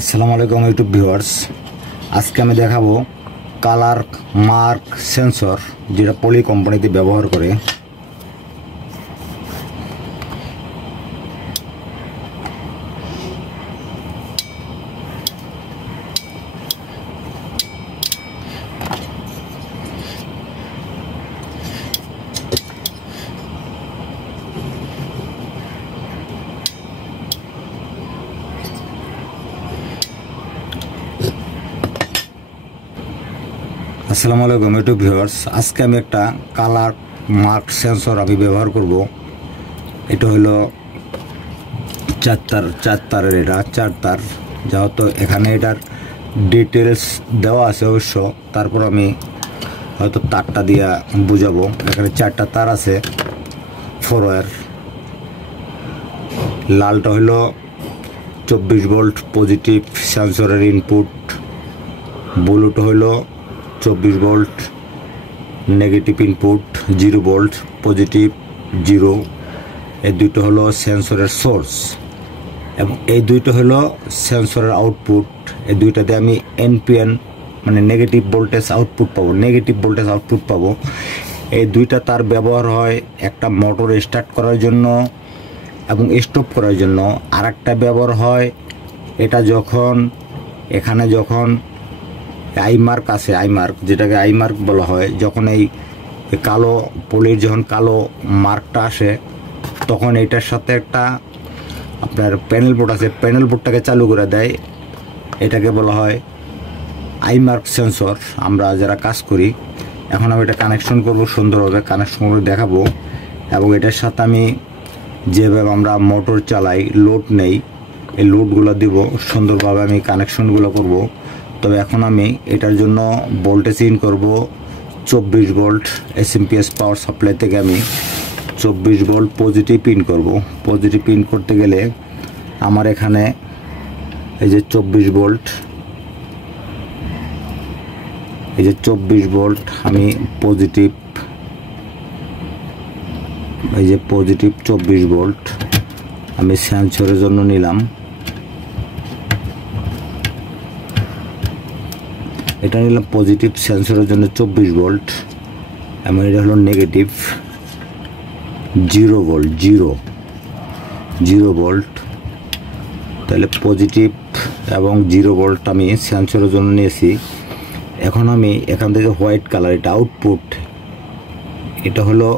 আসসালামু আলাইকুম YouTube viewers. আজকে আমি দেখাবো কালার মার্ক সেন্সর, যেটা পলি কোম্পানিতে ব্যবহার করে। আসসালামু আলাইকুম ইউটিউব ভিউয়ার্স। আজকে আমি একটা কালার মার্ক সেন্সর ব্যবহার করব। এটা হলো চার তারের, এটা 4 তার। যেহেতু এখানে এটার ডিটেলস দেওয়া আছে অবশ্য, তারপর আমি হয়তো তারটা দিয়া বুঝাবো। এখানে 4টা তার আছে 4 ওয়্যার। লালটা হলো 24 ভোল্ট পজিটিভ সেন্সরের ইনপুট, ব্লুটা হলো 24 volt negative input, 0 volt positive 0। এই দুটো হলো সেন্সরের সোর্স এবং এই দুইটা হলো সেন্সরের আউটপুট। এই দুইটাতে আমি এনপিএন মানে নেগেটিভ ভোল্টেজ আউটপুট পাবো। এই দুইটা তার ব্যবহার হয় একটা মোটর স্টার্ট করার জন্য এবং স্টপ করার জন্য। আর একটা ব্যবহার হয় এটা যখন এখানে যখন আইমার্ক আছে, আইমার্ক যেটাকে আইমার্ক বলা হয়, যখন এই কালো পলির যখন কালো মার্কটা আসে তখন এটার সাথে একটা আপনার প্যানেল বোর্ড আছে, প্যানেল বোর্ডটাকে চালু করে দেয়। এটাকে বলা হয় আইমার্ক সেন্সর। আমরা যারা কাজ করি, এখন আমি এটা কানেকশন করব, সুন্দরভাবে কানেকশন করে দেখাবো। এবং এটার সাথে আমি যেভাবে আমরা মোটর চালাই, লোড নেই, এই লোডগুলো দিব, সুন্দরভাবে আমি কানেকশনগুলো করব। তবে এখন আমি এটার জন্য ভোল্টেজ ইন করব 24 ভোল্ট এসএমপিএস পাওয়ার সাপ্লাই থেকে আমি 24 ভোল্ট পজিটিভ ইন করব। পজিটিভ ইন করতে গেলে আমার এখানে এই যে 24 ভোল্ট, এই যে 24 ভোল্ট আমি পজিটিভ, এই যে পজিটিভ 24 ভোল্ট আমি সেন্সরের জন্য নিলাম। এটা নিলাম পজিটিভ সেন্সরের জন্য 24 ভোল্ট এবং এটা হলো নেগেটিভ 0 ভোল্ট, 0 ভোল্ট। তাহলে পজিটিভ এবং 0 ভোল্ট আমি সেন্সরের জন্য নিয়েছি। এখন আমি এখান থেকে হোয়াইট কালার, এটা আউটপুট, এটা হলো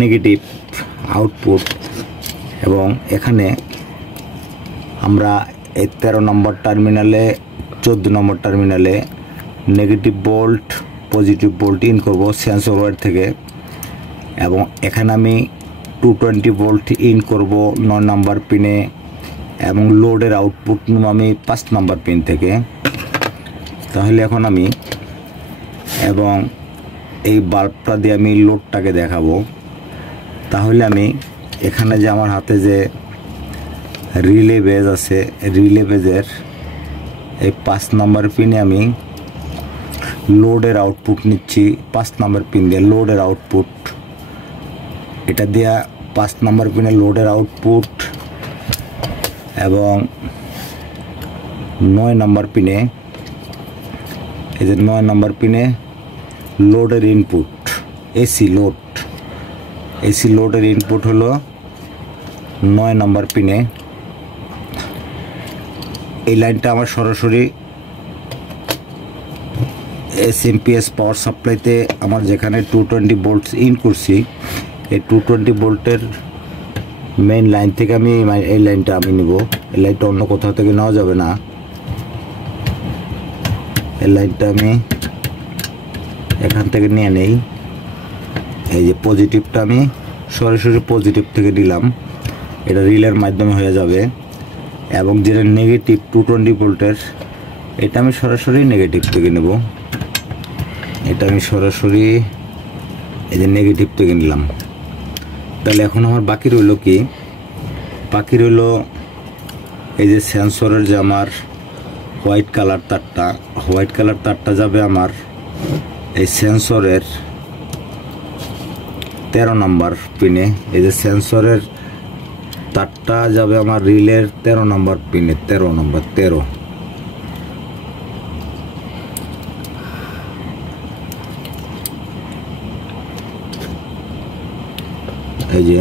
নেগেটিভ আউটপুট। এবং এখানে আমরা এই 13 নম্বর টার্মিনালে 14 নম্বর টার্মিনালে negative volt positive volt in করব সেন্সর ওয়্যার থেকে। এবং এখানে আমি 220 ভোল্ট ইন করব 9 নম্বর পিনে এবং লোডের আউটপুট নেব আমি 5 নম্বর পিন থেকে। তাহলে এখন আমি এবং এই বাল্বটা দিয়ে আমি লোডটাকে দেখাবো। তাহলে আমি এখানে যে আমার হাতে যে রিলে বেজ আছে, রিলে বেজের এই 5 নম্বর পিনে আমি লোডের আউটপুট নিচ্ছি। 5 নম্বর পিন দিয়ে লোডের আউটপুট, এটা দিয়ে 5 নম্বর পিনে লোডের আউটপুট এবং 9 নম্বর পিনে, এই যে 9 নম্বর পিনে লোডের ইনপুট, এসি লোড, এসি লোডের ইনপুট হলো 9 নম্বর পিনে। এই লাইনটা আমার সরাসরি এসএমপিএস পাওয়ার সাপ্লাইতে আমার যেখানে 220 ভোল্ট ইন করছি, এই 220 ভোল্টের মেইন লাইন থেকে আমি এই লাইনটা আমি নিব। এই লাইনটা অন্য কোথাও থেকে নেওয়া যাবে না। এই লাইনটা আমি এখান থেকে নিয়ে নেই। এই যে পজিটিভটা আমি সরাসরি পজিটিভ থেকে দিলাম, এটা রিলের মাধ্যমে হয়ে যাবে। এবং যেটা নেগেটিভ 220 ভোল্টের, এটা আমি সরাসরি নেগেটিভ থেকে নেব। এটা আমি সরাসরি এই যে নেগেটিভ থেকে নিলাম। তাহলে এখন আমার বাকি রইল কি? বাকি রইল এই যে সেন্সরের যে আমার হোয়াইট কালার তারটা, হোয়াইট কালার তারটা যাবে আমার এই সেন্সরের 13 নম্বর পিনে। এই যে সেন্সরের তারটা যাবে আমার রিলের 13 নম্বর পিনে, 13 নম্বর 13 এই যে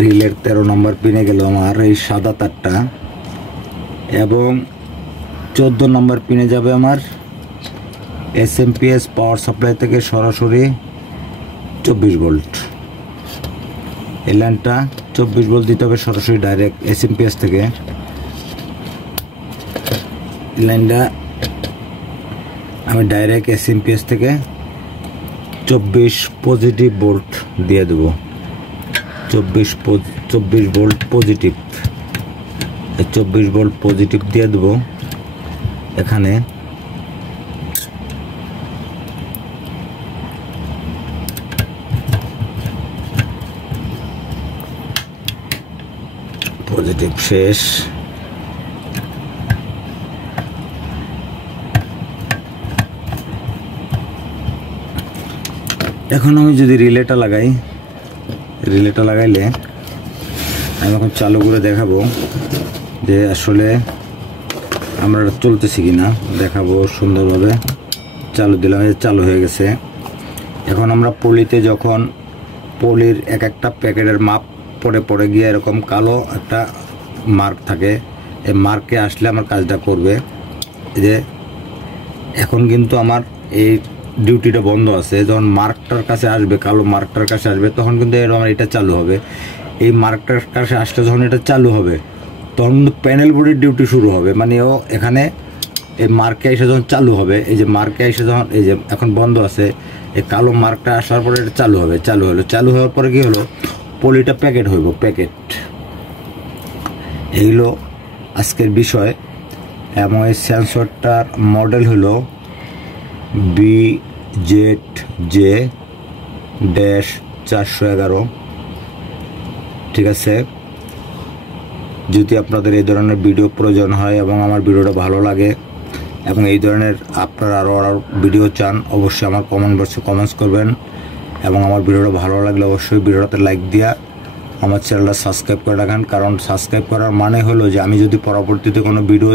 রিলের 13 নম্বর পিনে গেল আমার এই সাদা তারটা, এবং 14 নম্বর পিনে যাবে আমার SMPS পাওয়ার সাপ্লাই থেকে সরাসরি 24 ভোল্ট। এই লাইনটা 24 ভোল্ট দিতে হবে সরাসরি ডাইরেক্ট SMPS থেকে। এই লাইনটা আমি ডাইরেক্ট SMPS থেকে 24 পজিটিভ ভোল্ট দিয়ে দেবো। 24 ভোল্ট পজিটিভ, 24 ভোল্ট পজিটিভ দিয়ে দেবো এখানে। পজিটিভ শেষ। এখন আমি যদি রিলেটা লাগাই, রিলেটা লাগাইলে আমি এখন চালু করে দেখাবো যে আসলে আমরা চলতেছি কিনা, দেখাবো সুন্দরভাবে। চালু দিলাম, চালু হয়ে গেছে। এখন আমরা পলিতে যখন পলির এক একটা প্যাকেটের মাপ পরে গিয়ে এরকম কালো একটা মার্ক থাকে, এই মার্কে আসলে আমার কাজটা করবে। যে এখন কিন্তু আমার এই ডিউটিটা বন্ধ আছে, যখন মার্কটার কাছে আসবে, কালো মার্কটার কাছে আসবে, তখন কিন্তু আমার এটা চালু হবে। এই মার্কটার কাছে আসলে যখন এটা চালু হবে, তখন কিন্তু প্যানেল বডির ডিউটি শুরু হবে। মানে ও এখানে এই মার্কে এসে যখন চালু হবে, এই যে মার্কে এসে যখন এই যে এখন বন্ধ আছে, এই কালো মার্কটা আসার পরে এটা চালু হবে। চালু হলো, চালু হওয়ার পরে কি হলো, পলিটা প্যাকেট হইব, প্যাকেট। এইগুলো আজকের বিষয়। এবং এই সেন্সরটার মডেল হলো BZJ-411। ঠিক আছে, যদি আপনাদের এই ধরনের ভিডিও প্রয়োজন হয় এবং আমার ভিডিওটা ভালো লাগে এবং এই ধরনের আপনারা আরও ভিডিও চান, অবশ্যই আমার কমেন্ট বক্সে কমেন্টস করবেন। এবং আমার ভিডিওটা ভালো লাগলে অবশ্যই ভিডিওটাতে লাইক দিয়া আমার চ্যানেলটা সাবস্ক্রাইব করে রাখেন। কারণ সাবস্ক্রাইব করার মানে হলো যে আমি যদি পরবর্তীতে কোনো ভিডিও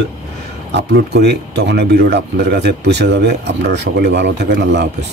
আপলোড করি, তখন এই ভিডিওটা আপনাদের কাছে পৌঁছে যাবে। আপনারা সকলে ভালো থাকেন। আল্লাহ হাফেজ।